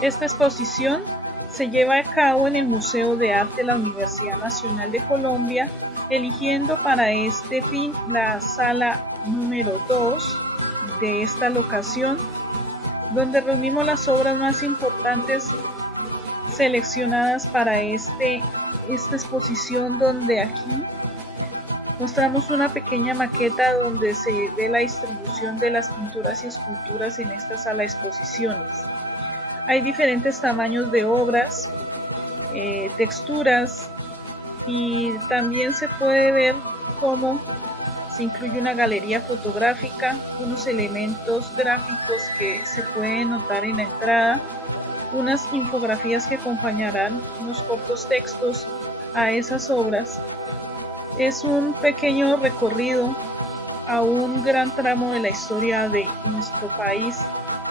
Esta exposición se lleva a cabo en el Museo de Arte de la Universidad Nacional de Colombia, eligiendo para este fin la sala número 2 de esta locación, donde reunimos las obras más importantes seleccionadas para esta exposición, donde aquí mostramos una pequeña maqueta donde se ve la distribución de las pinturas y esculturas en esta sala de exposiciones. Hay diferentes tamaños de obras, texturas, y también se puede ver cómo se incluye una galería fotográfica, unos elementos gráficos que se pueden notar en la entrada, unas infografías que acompañarán unos cortos textos a esas obras. Es un pequeño recorrido a un gran tramo de la historia de nuestro país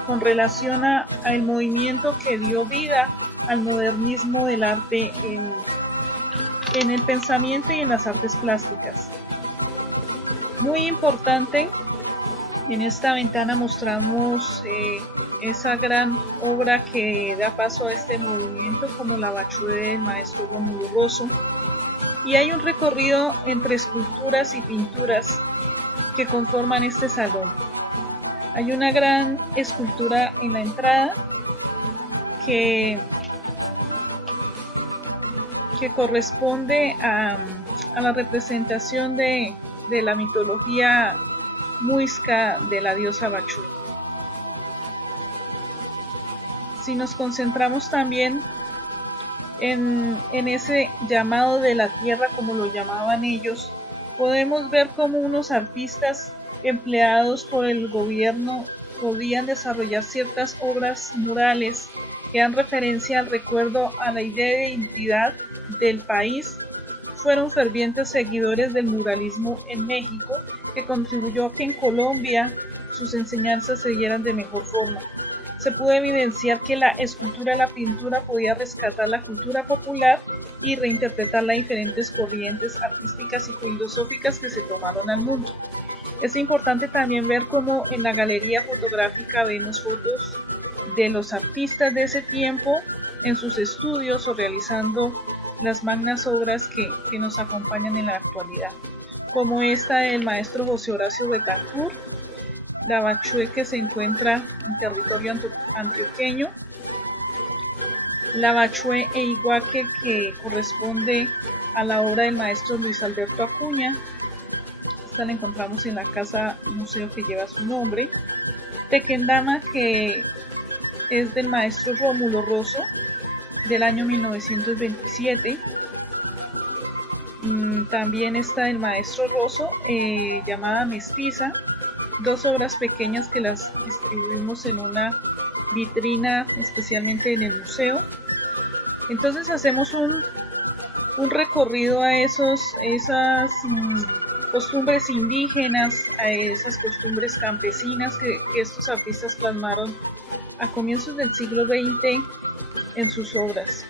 con relación al movimiento que dio vida al modernismo del arte en el pensamiento y en las artes plásticas. Muy importante, en esta ventana mostramos esa gran obra que da paso a este movimiento, como la Bachué del maestro Rómulo Rosso, y hay un recorrido entre esculturas y pinturas que conforman este salón. Hay una gran escultura en la entrada que corresponde a la representación de la mitología muisca de la diosa Bachué. Si nos concentramos también en ese llamado de la tierra, como lo llamaban ellos, podemos ver cómo unos artistas empleados por el gobierno podían desarrollar ciertas obras murales que dan referencia al recuerdo a la idea de identidad del país. Fueron fervientes seguidores del muralismo en México, que contribuyó a que en Colombia sus enseñanzas se dieran de mejor forma. Se pudo evidenciar que la escultura y la pintura podía rescatar la cultura popular y reinterpretarla a diferentes corrientes artísticas y filosóficas que se tomaron al mundo. Es importante también ver cómo en la galería fotográfica vemos fotos de los artistas de ese tiempo en sus estudios o realizando las magnas obras que nos acompañan en la actualidad, como esta del maestro José Horacio Betancourt, la Bachué, que se encuentra en territorio antioqueño, la Bachué e Iguaque, que corresponde a la obra del maestro Luis Alberto Acuña. Esta la encontramos en la casa museo que lleva su nombre. Tequendama, que es del maestro Rómulo Rosso, del año 1927. También está el maestro Rosso, llamada Mestiza, dos obras pequeñas que las distribuimos en una vitrina, especialmente en el museo. Entonces hacemos un recorrido a esas costumbres indígenas, a esas costumbres campesinas que estos artistas plasmaron a comienzos del siglo XX en sus obras.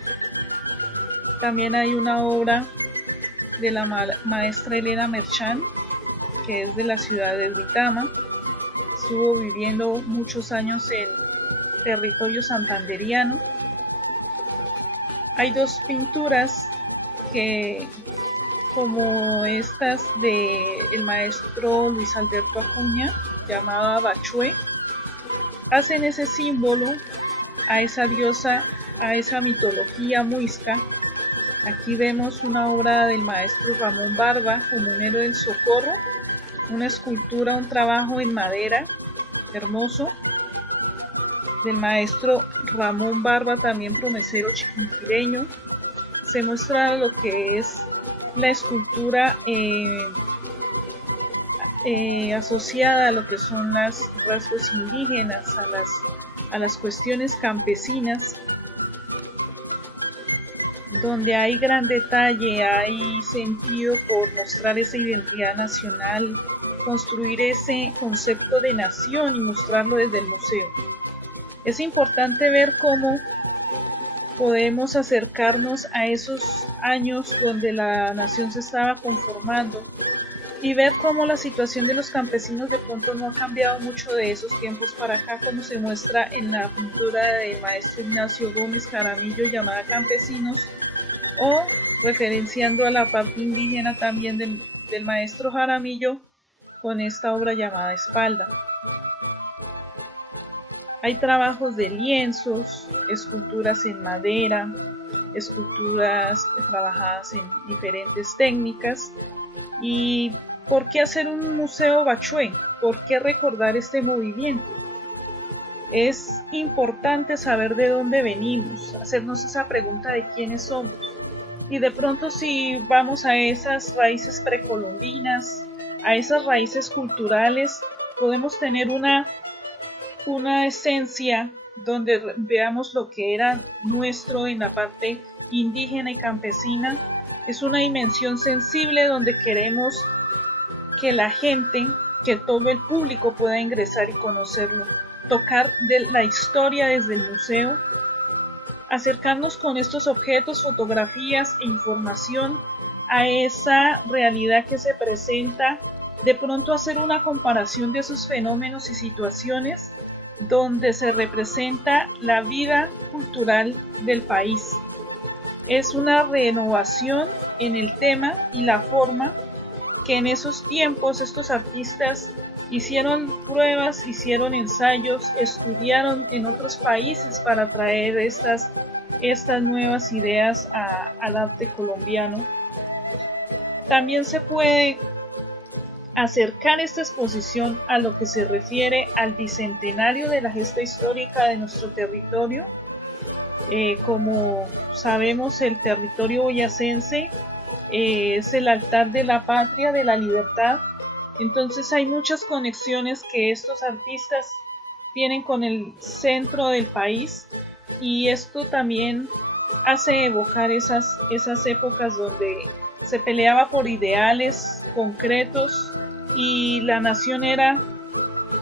También hay una obra de la maestra Elena Merchán, que es de la ciudad de Duitama. Estuvo viviendo muchos años en territorio santanderiano. Hay dos pinturas que, como estas del maestro Luis Alberto Acuña, llamada Bachué, hacen ese símbolo a esa diosa, a esa mitología muisca. Aquí vemos una obra del maestro Ramón Barba, Comunero del Socorro, una escultura, un trabajo en madera hermoso del maestro Ramón Barba, también promesero chiquinquireño. Se muestra lo que es la escultura asociada a lo que son los rasgos indígenas, a las cuestiones campesinas, donde hay gran detalle, hay sentido por mostrar esa identidad nacional, construir ese concepto de nación y mostrarlo desde el museo. Es importante ver cómo podemos acercarnos a esos años donde la nación se estaba conformando y ver cómo la situación de los campesinos de pronto no ha cambiado mucho de esos tiempos para acá, como se muestra en la pintura del maestro Ignacio Gómez Jaramillo llamada Campesinos, o referenciando a la parte indígena también del maestro Jaramillo con esta obra llamada Espalda. Hay trabajos de lienzos, esculturas en madera, esculturas trabajadas en diferentes técnicas. ¿Y por qué hacer un museo Bachué? ¿Por qué recordar este movimiento? Es importante saber de dónde venimos, hacernos esa pregunta de quiénes somos. Y de pronto si vamos a esas raíces precolombinas, a esas raíces culturales, podemos tener una esencia donde veamos lo que era nuestro en la parte indígena y campesina. Es una dimensión sensible donde queremos que la gente, que todo el público pueda ingresar y conocerlo, tocar de la historia desde el museo, acercarnos con estos objetos, fotografías e información a esa realidad que se presenta, de pronto hacer una comparación de esos fenómenos y situaciones donde se representa la vida cultural del país. Es una renovación en el tema y la forma que en esos tiempos estos artistas hicieron pruebas, hicieron ensayos, estudiaron en otros países para traer estas nuevas ideas al arte colombiano. También se puede acercar esta exposición a lo que se refiere al bicentenario de la gesta histórica de nuestro territorio. Como sabemos, el territorio boyacense es el altar de la patria, de la libertad. Entonces hay muchas conexiones que estos artistas tienen con el centro del país, y esto también hace evocar esas épocas donde se peleaba por ideales concretos y la nación era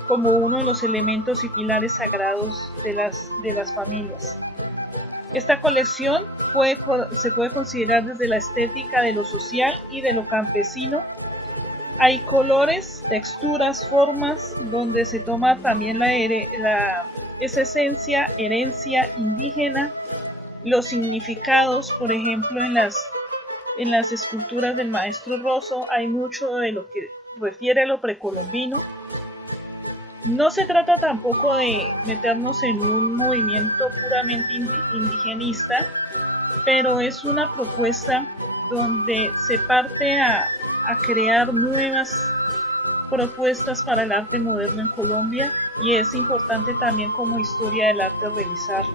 como uno de los elementos y pilares sagrados de las familias. Esta colección se puede considerar desde la estética de lo social y de lo campesino. Hay colores, texturas, formas, donde se toma también esa esencia, herencia indígena, los significados. Por ejemplo, en las esculturas del maestro Rosso hay mucho de lo que refiere a lo precolombino. No se trata tampoco de meternos en un movimiento puramente indigenista, pero es una propuesta donde se parte a crear nuevas propuestas para el arte moderno en Colombia, y es importante también como historia del arte revisarlo.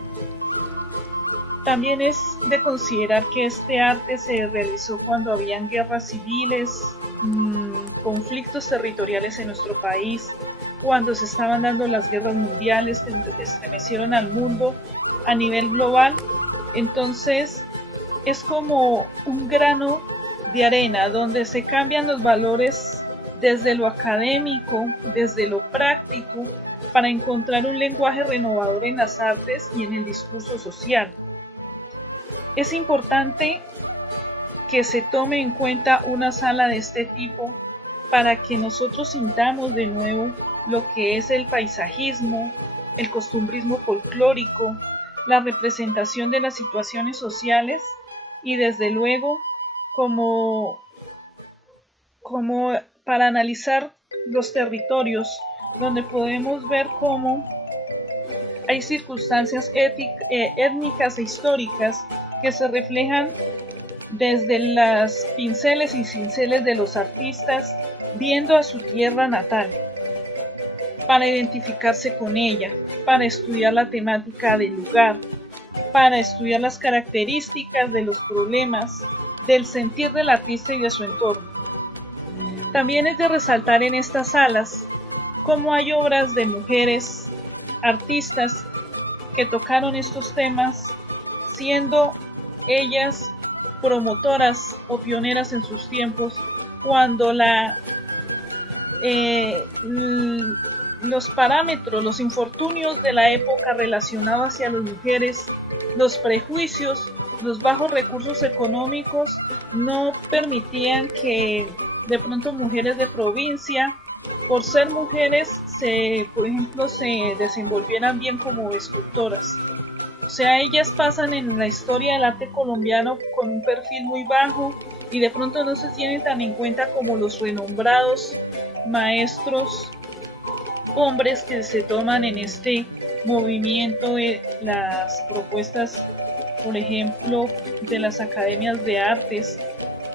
También es de considerar que este arte se realizó cuando habían guerras civiles, conflictos territoriales en nuestro país, cuando se estaban dando las guerras mundiales que estremecieron al mundo a nivel global. Entonces es como un grano de arena donde se cambian los valores desde lo académico, desde lo práctico, para encontrar un lenguaje renovador en las artes y en el discurso social. Es importante que se tome en cuenta una sala de este tipo para que nosotros sintamos de nuevo lo que es el paisajismo, el costumbrismo folclórico, la representación de las situaciones sociales, y desde luego como para analizar los territorios, donde podemos ver cómo hay circunstancias étnicas e históricas que se reflejan desde las pinceles y cinceles de los artistas, viendo a su tierra natal, para identificarse con ella, para estudiar la temática del lugar, para estudiar las características de los problemas, del sentir del artista y de su entorno. También es de resaltar en estas salas cómo hay obras de mujeres artistas que tocaron estos temas, siendo ellas promotoras o pioneras en sus tiempos, cuando los parámetros, los infortunios de la época relacionados hacia las mujeres, los prejuicios los bajos recursos económicos no permitían que de pronto mujeres de provincia, por ser mujeres, por ejemplo, se desenvolvieran bien como escultoras. O sea, ellas pasan en la historia del arte colombiano con un perfil muy bajo y de pronto no se tienen tan en cuenta como los renombrados maestros hombres que se toman en este movimiento de las propuestas, por ejemplo, de las academias de artes.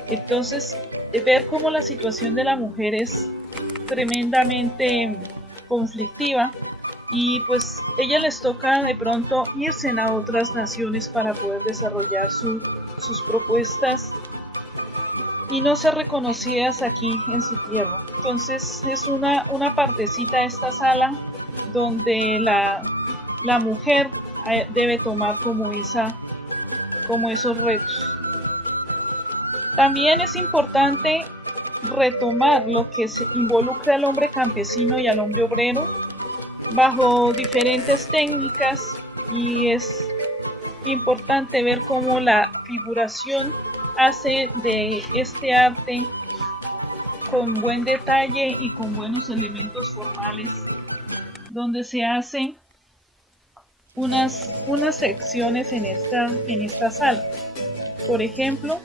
Entonces, ver cómo la situación de la mujer es tremendamente conflictiva y pues ellas les toca de pronto irse a otras naciones para poder desarrollar sus propuestas y no ser reconocidas aquí en su tierra. Entonces es una partecita de esta sala donde la mujer debe tomar como esos retos. También es importante retomar lo que se involucra al hombre campesino y al hombre obrero bajo diferentes técnicas, y es importante ver cómo la figuración hace de este arte con buen detalle y con buenos elementos formales, donde se hacen unas secciones en esta sala. Por ejemplo,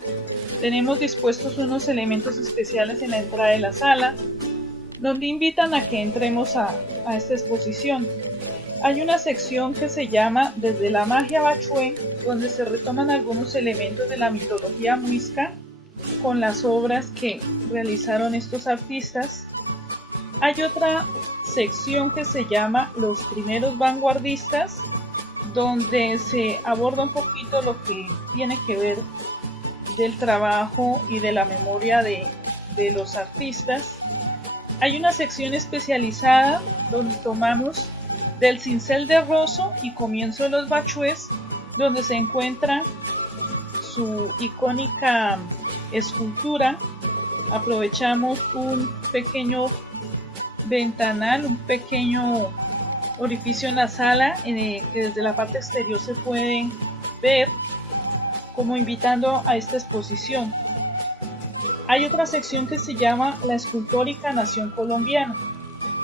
tenemos dispuestos unos elementos especiales en la entrada de la sala, donde invitan a que entremos a esta exposición. Hay una sección que se llama Desde la magia Bachué, donde se retoman algunos elementos de la mitología muisca con las obras que realizaron estos artistas. Hay otra sección que se llama Los primeros vanguardistas, donde se aborda un poquito lo que tiene que ver del trabajo y de la memoria de los artistas. Hay una sección especializada donde tomamos del cincel de Rosso y comienzo de los bachués, donde se encuentra su icónica escultura. Aprovechamos un pequeño ventanal, un pequeño orificio en la sala que desde la parte exterior se pueden ver, como invitando a esta exposición. Hay otra sección que se llama La escultórica nación colombiana.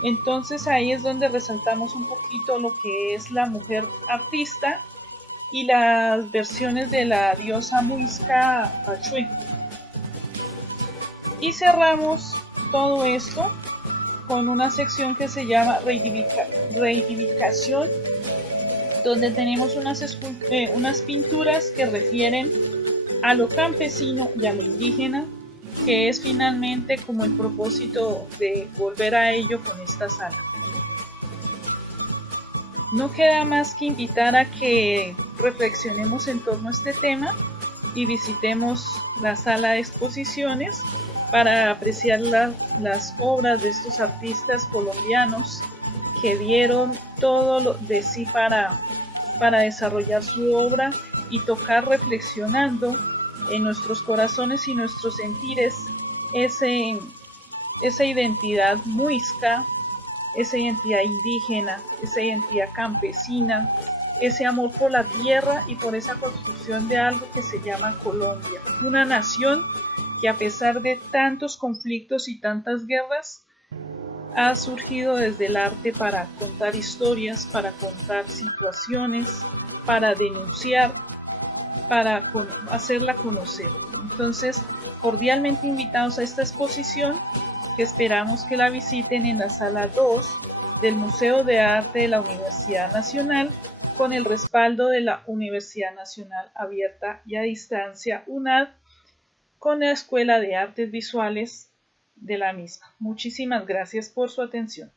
Entonces ahí es donde resaltamos un poquito lo que es la mujer artista y las versiones de la diosa muisca Bachué. Y cerramos todo esto con una sección que se llama reivindicación, donde tenemos unas pinturas que refieren a lo campesino y a lo indígena, que es finalmente como el propósito de volver a ello con esta sala. No queda más que invitar a que reflexionemos en torno a este tema y visitemos la sala de exposiciones para apreciar las obras de estos artistas colombianos que dieron todo de sí para desarrollar su obra y tocar reflexionando en nuestros corazones y nuestros sentires esa identidad muisca, esa identidad indígena, esa identidad campesina, ese amor por la tierra y por esa construcción de algo que se llama Colombia, una nación que a pesar de tantos conflictos y tantas guerras ha surgido desde el arte para contar historias, para contar situaciones, para denunciar, para hacerla conocer. Entonces, cordialmente invitados a esta exposición, que esperamos que la visiten en la sala 2 del Museo de Arte de la Universidad Nacional, con el respaldo de la Universidad Nacional Abierta y a Distancia, UNAD, con la Escuela de Artes Visuales de la misma. Muchísimas gracias por su atención.